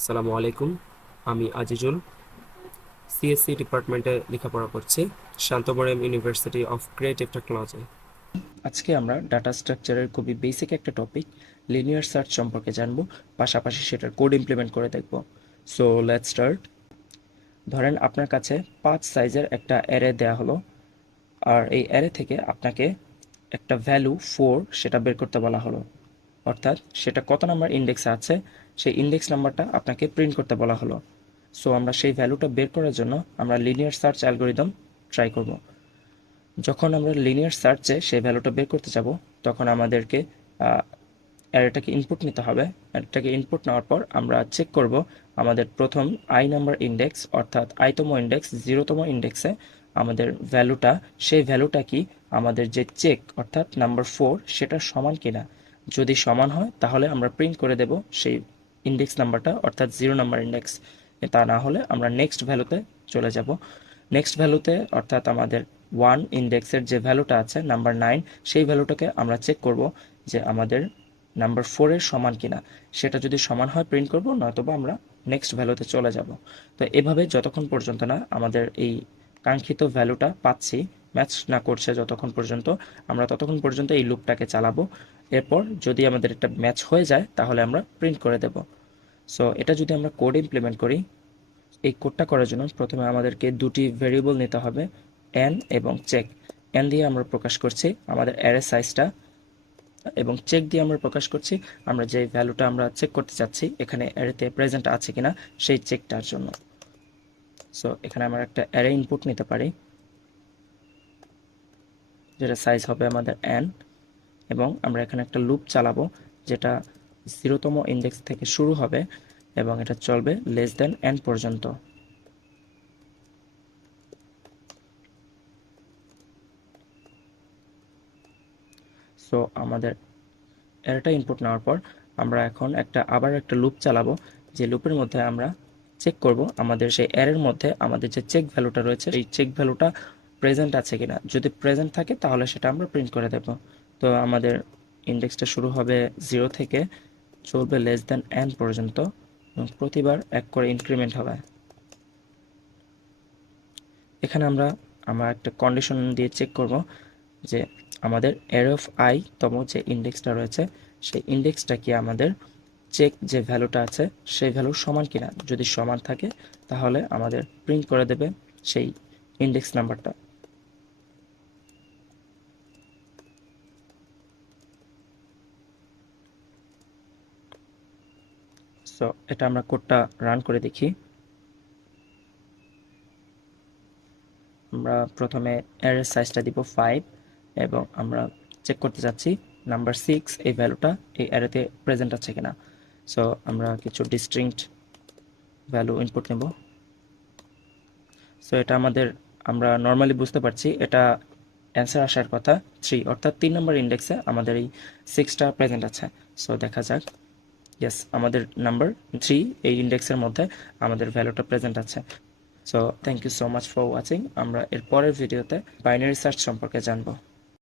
আসসালামু আলাইকুম। আমি আজিজুল, সিএসসি ডিপার্টমেন্টে লেখাপড়া করছি, Shantomariam university of creative technology. আজকে আমরা ডাটা স্ট্রাকচারের খুবই বেসিক একটা টপিক লিনিয়ার সার্চ সম্পর্কে জানব, পাশাপাশি সেটার কোড ইমপ্লিমেন্ট করে দেখব। So let's start. ধরেন আপনার কাছে 5 সাইজের একটা অ্যারে দেয়া হলো, আর এই অ্যারে থেকে আপনাকে একটা ভ্যালু 4 সেটা বের করতে বলা হলো, অর্থাৎ সেটা কত নাম্বার ইন্ডেক্সে আছে সেই ইন্ডেক্স নাম্বারটা আপনাকে প্রিন্ট করতে বলা হলো। সো আমরা সেই ভ্যালুটা বের করার জন্য আমরা লিনিয়ার সার্চ অ্যালগোরিদম ট্রাই করব। যখন আমরা লিনিয়ার সার্চে সেই ভ্যালুটা বের করতে যাব, তখন আমাদেরকে অ্যারেটাকে ইনপুট নিতে হবে। অ্যারেটাকে ইনপুট নেওয়ার পর আমরা চেক করব আমাদের প্রথম আই নাম্বার ইন্ডেক্স, অর্থাৎ আইতম ইন্ডেক্স, 0তম ইন্ডেক্সে আমাদের ভ্যালুটা, সেই ভ্যালুটা কি আমাদের যে চেক অর্থাৎ নাম্বার 4 সেটা সমান কিনা। যদি সমান হয় তাহলে আমরা প্রিন্ট করে দেব সেই ইন্ডেক্স নাম্বারটা, অর্থাৎ 0 নাম্বার ইন্ডেক্স। তা না হলে আমরা নেক্সট ভ্যালুতে চলে যাব। নেক্সট ভ্যালুতে অর্থাৎ আমাদের 1 ইন্ডেক্সের যে ভ্যালুটা আছে নাম্বার 9, সেই ভ্যালুটাকে আমরা চেক করব যে আমাদের নাম্বার 4-এর সমান কিনা। সেটা যদি সমান হয় প্রিন্ট করব, নয়তোবা আমরা নেক্সট ভ্যালুতে চলে যাব। তো এভাবে যতক্ষণ পর্যন্ত না আমাদের এই কাঙ্ক্ষিত ভ্যালুটা পাচ্ছি, ম্যাচ না করছে যতক্ষণ পর্যন্ত, আমরা ততক্ষণ পর্যন্ত এই লুপটাকে চালাবো। এরপর যদি আমাদের একটা ম্যাচ হয়ে যায় তাহলে আমরা প্রিন্ট করে দেব। সো এটা যদি আমরা কোড ইমপ্লিমেন্ট করি, এই কোডটা করার জন্য প্রথমে আমাদেরকে দুটি ভেরিয়েবল নিতে হবে, এন এবং চেক। এন দিয়ে আমরা প্রকাশ করছি আমাদের অ্যারে সাইজটা, এবং চেক দিয়ে আমরা প্রকাশ করছি আমরা যে ভ্যালুটা আমরা চেক করতে চাচ্ছি এখানে অ্যারেতে প্রেজেন্ট আছে কিনা সেই চেকটার জন্য। সো এখানে আমরা একটা অ্যারে ইনপুট নিতে পারি, যেটা সাইজ হবে আমাদের এন, এবং আমরা এখানে একটা লুপ চালাবো যেটা 0তম ইন্ডেক্স থেকে শুরু হবে এবং এটা চলবে লেস দেন এন পর্যন্ত। সো আমাদের অ্যারেটা ইনপুট নেওয়ার পর আমরা এখন আবার একটা লুপ চালাবো, যে লুপের মধ্যে আমরা চেক করব আমাদের সেই অ্যারের মধ্যে আমাদের যে চেক ভ্যালুটা রয়েছে এই চেক ভ্যালুটা প্রেজেন্ট আছে কিনা। যদি প্রেজেন্ট থাকে তাহলে সেটা আমরা প্রিন্ট করে দেব। তো আমাদের ইন্ডেক্সটা শুরু হবে 0 থেকে, চলবে লেস দেন এন পর্যন্ত, এবং প্রতিবার এক করে ইনক্রিমেন্ট হবে। এখানে আমরা একটা কন্ডিশন দিয়ে চেক করব যে আমাদের অ্যারে অফ আই তম যে ইন্ডেক্সটা রয়েছে সেই ইন্ডেক্সটা কি আমাদের চেক যে ভ্যালুটা আছে সেই ভ্যালুর সমান কিনা। যদি সমান থাকে তাহলে আমাদের প্রিন্ট করে দেবে সেই ইন্ডেক্স নাম্বারটা। সো এটা আমরা কোডটা রান করে দেখি। আমরা প্রথমে অ্যারে সাইজটা দিব 5, এবং আমরা চেক করতে যাচ্ছি নাম্বার 6 এই ভ্যালুটা এই অ্যারেতে প্রেজেন্ট আছে কিনা। সো আমরা কিছু ডিস্টিংক্ট ভ্যালু ইনপুট নেব। সো এটা আমরা নর্মালি বুঝতে পারছি এটা অ্যান্সার আসার কথা 3, অর্থাৎ 3 নম্বর ইন্ডেক্সে আমাদের এই 6টা প্রেজেন্ট আছে। সো দেখা যাক, ইয়েস, আমাদের নাম্বার 3 এই ইন্ডেক্সের মধ্যে আমাদের ভ্যালুটা প্রেজেন্ট আছে। So thank you so much for watching. আমরা এর পরের ভিডিওতে বাইনারি সার্চ সম্পর্কে জানবো।